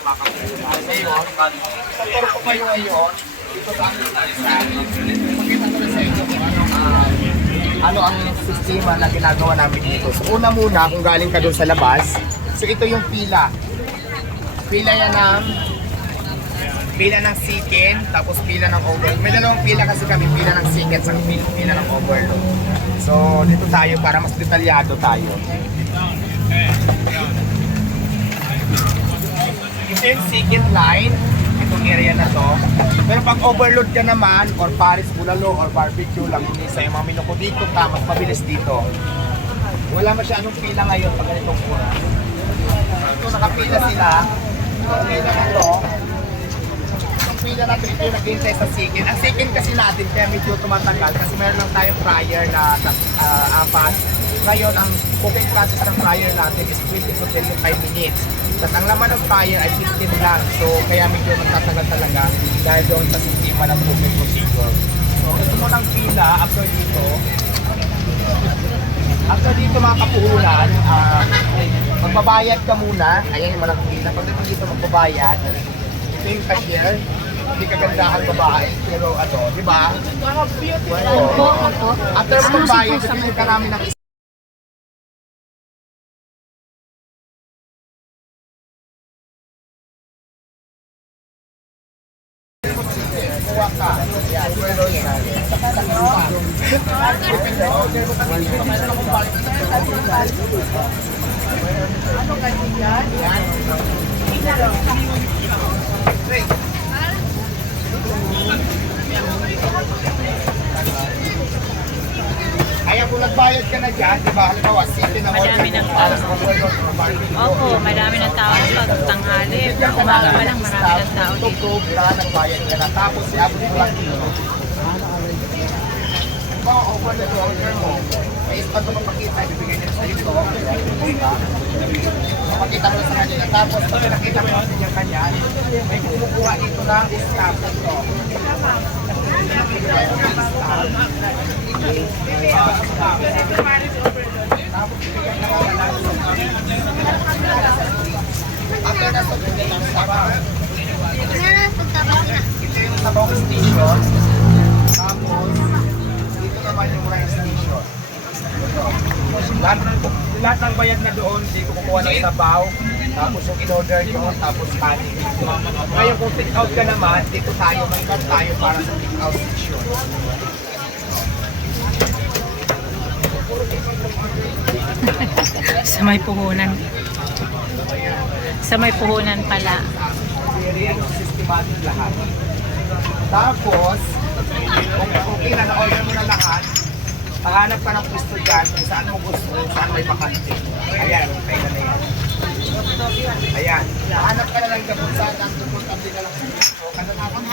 Ngayon, pagkaro ko kayo ngayon, ito sa amin na Pakita ko sa inyo kung ano, ano ang sistema na ginagawa namin dito. So, una muna, kung galing ka doon sa labas, so ito yung pila. Pila yan ng pila ng chicken, tapos pila ng overload. May dalawang pila kasi kami, pila ng chicken, sa pila, pila ng overload. So, dito tayo para mas detalyado tayo. Okay. 15 second line itong area na to. Pero pag overload ka naman, or Paris Bulalo, or barbecue lang, hindi sa'yo mga minuko dito ka, mas mabilis dito. Wala masyadong pila ngayon pag ganitong oras. So nakapila sila, okay na to, pila natin ito yung naghihintay sa sikin. Ang sikin kasi natin kaya medyo tumatagal kasi meron lang tayong fryer na uh, apat. Ngayon, ang cooking process ng fryer natin is 20 to 25 minutes. At ang laman ng fryer ay 15 lang. So, kaya medyo nagtatagal talaga dahil doon sa sistema ng cooking procedure. So, ito mo ng pila after dito. After dito mga kapuhunan, ah, magbabayad ka muna. Ayan yung malaki pila. Pag dito magbabayad, ito yung cashier. Hindi kagandahan babae, pero ano, di ba? Opo, opo. After mo magbayad, bibili ka namin ng Halimbawa, city na Madami ng tao. sa. Opo, madami ng tao pag tanghali. Umaga pa lang marami ng tao dito. Tugtog na, nagbayad ka na. Tapos, mo lang dito. Kung over the order mo, may pag mapakita, ibibigay niya sa ito. Mapakita mo sa kanya. Tapos, pag nakita mo yung kanya, may kumukuha dito ng staff ito. After na sa bigay ng sabaw. Ito yung sabaw station. Tapos, dito naman yung rice station. Ito. Lahat, ng- lahat ng bayad na doon, dito kukuha ng sabaw. Tapos yung in-order nyo, tapos kanin dito. Ngayon kung pick out ka naman, dito tayo, may card tayo para sa pick out station. Sa may puhunan. Sa may puhunan pala. Systematic lahat. Tapos, kung okay na na-order mo na lahat, hahanap ka ng pwesto dyan kung saan mo gusto, kung saan may bakante. Ayan, okay na na yan. Ayan, hahanap ka na lang kung saan ang tumuntabi na lang sa gusto. Kada na akong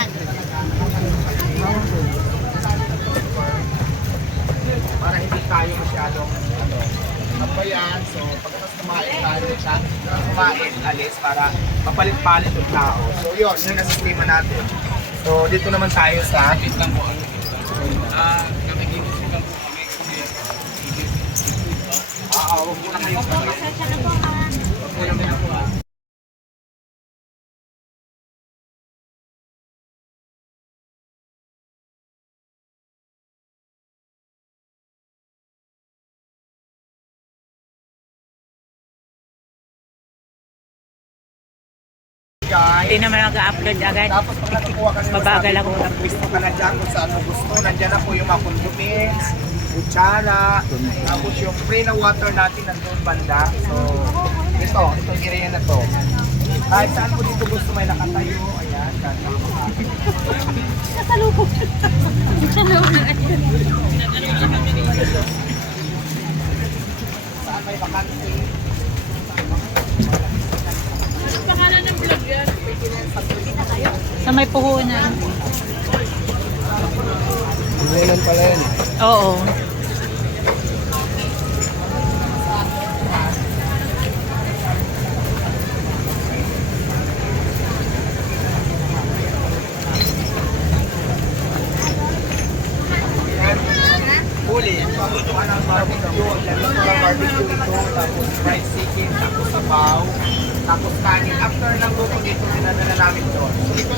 para hindi tayo masyadong ano, abayan. So, pagkatapos kumain tayo siya, kumain, alis para mapalit-palit yung tao. So, yun, yun ang sistema natin. So, dito naman tayo sa... Ah, Ah, huwag muna kayo. Huwag muna muna po Hindi naman nag-upload agad. Tapos pag nakakuha ka na Mabagal ako. Gusto ka na dyan kung saan mo gusto. Nandiyan na po yung mga condiments, kutsara, tapos yung free na water natin nandun banda. So, ito, itong area na to. Kahit saan mo dito gusto may nakatayo, ayan, kahit Saan may bakante. May puhunan. Bulan pala yan. Oo.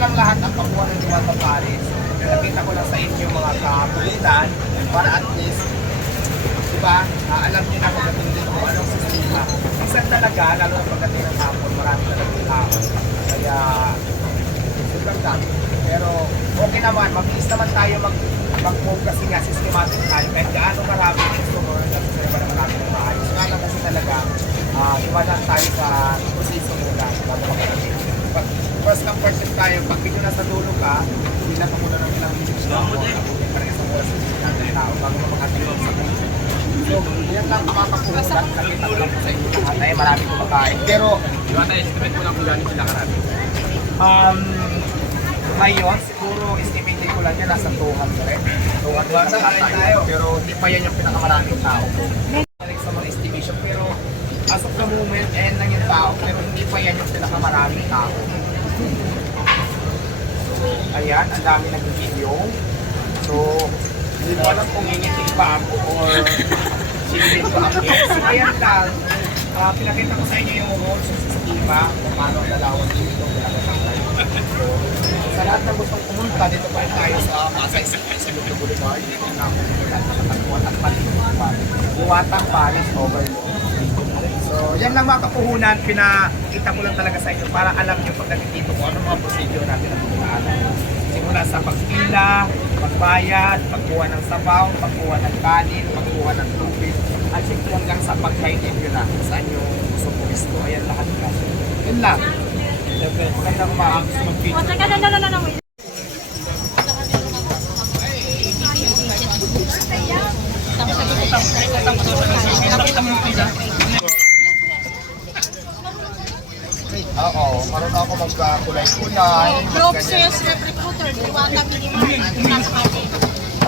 lang lahat ang pakuha ng Diwata Paris. Nakita ko lang sa inyo mga kapulitan para at least, di ba, uh, alam niyo na pagdating dito kung anong ano sistema. Minsan talaga, lalo na pagdating ng hapon, marami na ng tao. Kaya, sobrang dami. Pero, okay naman, mabilis naman tayo mag mag-move kasi nga systematic tayo. Kahit gaano marami karami customer, kasi sa iba naman natin maayos. Nga lang kasi talaga, uh, iwanan tayo sa first come first serve tayo, pag medyo nasa dulo ka, na ka muna ng ilang minutes na ako. Ka rin sa oras ng tao bago na makarating sa dulo. So, yan lang makakapunan. Nakita ko lang sa inyo lahat ay marami kumakain. Pero, Diwata, estimate ko lang kung gano'n sila karami. Um, ngayon, siguro estimate ko lang yan nasa 200. 200 na tayo. Pero hindi pa yan yung pinakamaraming tao. Balik sa mga estimation. Pero as of the moment, and lang yung tao. Pero hindi pa yan yung pinakamaraming tao. So, ayan, ang dami nag-video. So, hindi ko alam kung ngingiti pa ako or sinilip ko ang ex. So, ayan lang. Ah, pinakita ko sa inyo yung rules sa sistema kung paano ang dalawan dito. Tayo. So, sa lahat ng gustong pumunta, dito pa rin tayo sa Pasay sa sa Luto Boulevard. Dito na ako nakatagpuan at palimutan. Buwatang Palace Overload. So, yan lang mga kapuhunan, pinakita ko lang talaga sa inyo para alam nyo pagdating dito kung ano mga procedure natin ang pumuntaan. Simula sa pagpila, pagbayad, pagkuha ng sabaw, pagkuha ng kanin, pagkuha ng tubig, at siyempre hanggang sa pagkainin nyo na kung saan yung gusto mo gusto. Ayan lahat na. Yun lang. Maganda ko mga gusto mag-feature. Teka, no, no, no, no, no. Oo, marunong ako magkulay-kulay. Ganyan. sales rep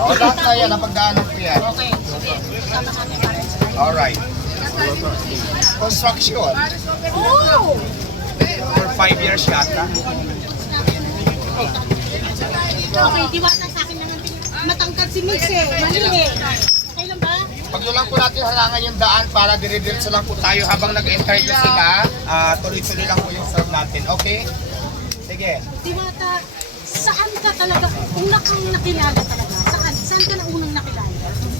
Oo, lahat na yan, napagdaanan ko yan. Okay, sige. Sama kami parents. Alright. Construction. Oh! For five years yata. Okay, Diwata sa akin naman. Matangkad si Mix eh. Mali eh. Okay lang ba? Pag lang po natin halangan yung daan para dire-diretso lang po tayo habang nag-interview sila. Ah, tuloy-tuloy lang po yung serve natin. Okay? Sige. Diwata, talaga, una kang nakilala talaga? Saan? Saan ka na unang nakilala?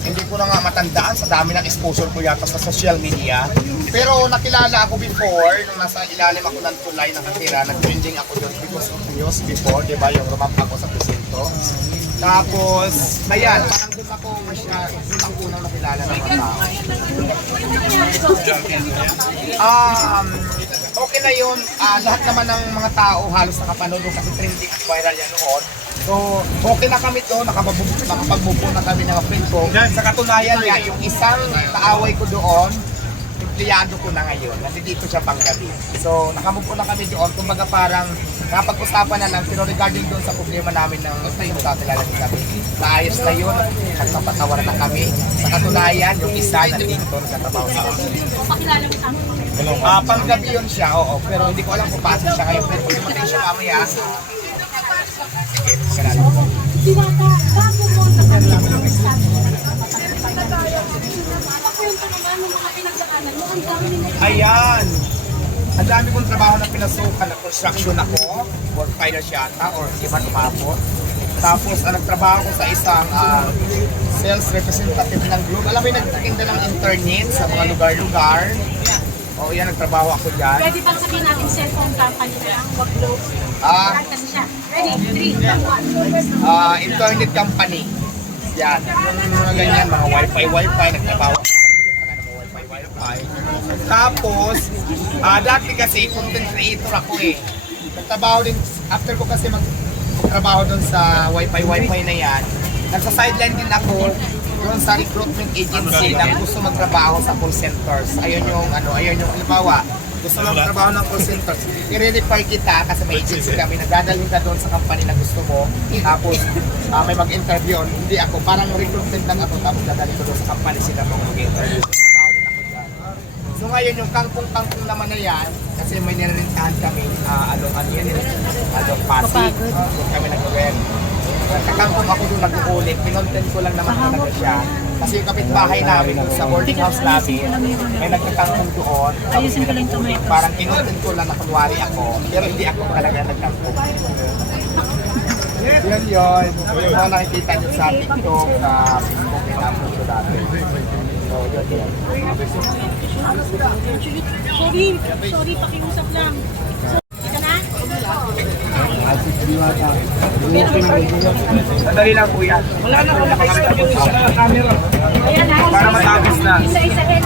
Hindi ko na nga matandaan sa dami ng exposure ko yata sa social media. Pero nakilala ako before, nung nasa ilalim ako ng tulay nakatira, nag-trending ako doon because of news before, di ba, yung rumamp ako sa presinto. Tapos, ayan, parang doon ako masya, doon ako unang nakilala ng mga tao. Um, okay na yun. Ah, lahat naman ng mga tao halos nakapanood kasi trending at viral yan noon. So, okay na kami doon. Nakapag- Nakapag-move na kami ng friend ko. Sa katunayan nga, yung isang kaaway ko doon, empleyado ko na ngayon. Kasi dito siya panggabi. So, nakamove on na kami doon. Kumbaga parang napag-usapan na lang. Pero regarding doon sa problema namin ng yung kakilala ni kami, naayos na yun. Nagpapatawaran na kami. Sa katunayan, yung isa na dito nagtatrabaho sa amin. Pakilala mo sa amin kami. Ah, panggabi yun siya, oo. Pero hindi ko alam kung pasok siya ngayon. Pero kung siya mamaya, Ayan! Ang dami kong trabaho na pinasukan na construction ako, work finance yata, or di man umabot. Tapos, ang nagtrabaho ko sa isang ah, sales representative ng group. Alam mo yung nagtitinda ng internet sa mga lugar-lugar. Oo, yan, nagtrabaho ako dyan. Pwede bang sabihin natin cellphone company na lang? Wag globe. Ah, Kasi siya. Ready? 3, 2, 1. ah, internet company. Yan, yung mga ganyan, mga wifi, wifi. Mga wifi. Tapos, ah, dati kasi content creator ako eh. Nagtrabaho din, after ko kasi mag magtrabaho doon sa wifi, wifi na yan, nagsa-sideline din ako doon sa recruitment agency na gusto magtrabaho sa call centers. Ayun yung, ano, ayun yung, halimbawa, gusto mo magtrabaho ng call centers, i-refer kita kasi may agency kami, nagdadalhin ka doon sa company na gusto mo, tapos ah, may mag-interview, hindi ako, parang recruitment lang ako, tapos dadalhin ko doon sa company sila mo mag-interview. So ngayon, yung kangkong-kangkong naman na yan, kasi may nirentahan kami, uh, along ano yan, eh, along Pasig, uh, doon kami nag-rent. Kakangkong ako doon nag-uulit, pinontent ko lang naman talaga siya. Kasi yung kapitbahay namin doon sa boarding house namin, may nagkakangkong doon. Tapos may nag-uulit. Parang kinontent ko lang na kunwari ako, pero hindi ako talaga nagkangkong. Yun yun. Yung mga nakikita niyo sa TikTok, sa Facebook, pinapos ko dati. So, yun yun. Sorry, sorry, pakiusap lang. Sandali lang kuya. Wala na kami tapos sa camera. Para matapos na. Isa-isa rin.